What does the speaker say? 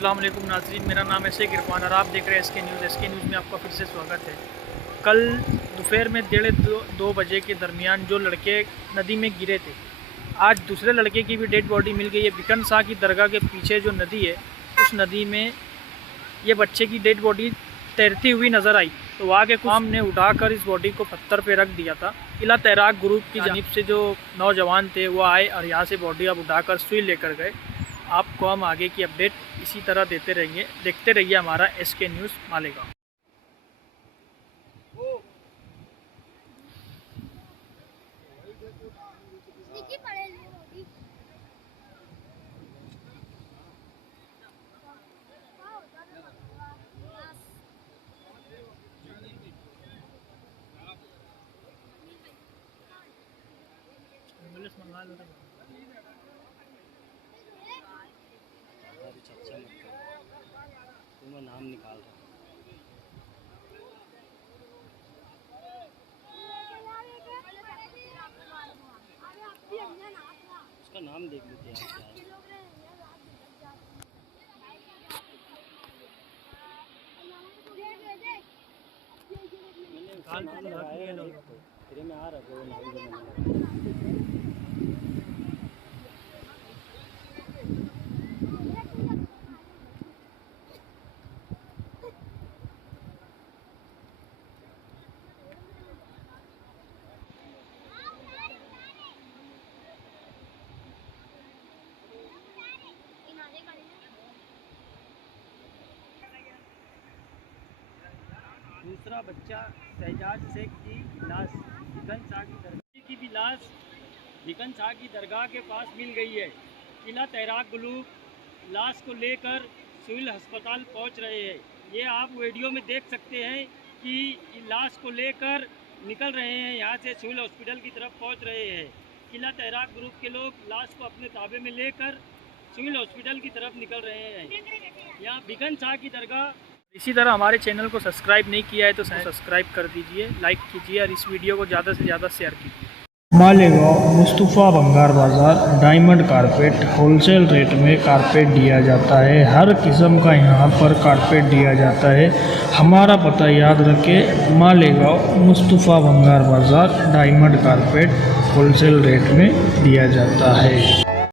अस्सलाम वालेकुम नाज़रीन, मेरा नाम है शेख इरफान और आप देख रहे हैं एसके न्यूज़। एसके न्यूज़ में आपका फिर से स्वागत है। कल दोपहर में 1:30-2 बजे के दरमियान जो लड़के नदी में गिरे थे, आज दूसरे लड़के की भी डेड बॉडी मिल गई है। बिकन शाह की दरगाह के पीछे जो नदी है, उस नदी में ये बच्चे की डेड बॉडी तैरती हुई नज़र आई। तो वहाँ के कुआम ने उठाकर इस बॉडी को पत्थर पे रख दिया था। किला तैराक ग्रुप की जानिब से जो नौजवान थे वो आए और यहाँ से बॉडी अब उठाकर सुई लेकर गए। आपको हम आगे की अपडेट इसी तरह देते रहेंगे। देखते रहिए हमारा एसके न्यूज़ मालेगांव। मैं नाम निकाल रहा हूँ। उसका नाम देख लेते हैं क्या मैंने फिर में आ रहा है। दूसरा बच्चा शहजाद शेख की लाश बिकन शाह की दरगाह की भी लाश बिकन शाह की दरगाह के पास मिल गई है। किला तैराक ग्रुप लाश को लेकर सिविल अस्पताल पहुंच रहे हैं। ये आप वीडियो में देख सकते हैं कि लाश को लेकर निकल रहे हैं, यहाँ से सिविल हॉस्पिटल की तरफ पहुंच रहे हैं। किला तैराक ग्रुप के लोग लाश को अपने ताबे में लेकर सिविल हॉस्पिटल की तरफ निकल रहे हैं। यहाँ बिकन शाह की दरगाह। इसी तरह हमारे चैनल को सब्सक्राइब नहीं किया है तो सब्सक्राइब कर दीजिए, लाइक कीजिए और इस वीडियो को ज़्यादा से ज़्यादा शेयर कीजिए। मालेगांव मुस्तफ़ा भंगार बाज़ार डायमंड कारपेट होलसेल रेट में कारपेट दिया जाता है। हर किस्म का यहाँ पर कारपेट दिया जाता है। हमारा पता याद रखें, मालेगांव मुस्तफ़ा भंगार बाज़ार डायमंड कारपेट होलसेल रेट में दिया जाता है।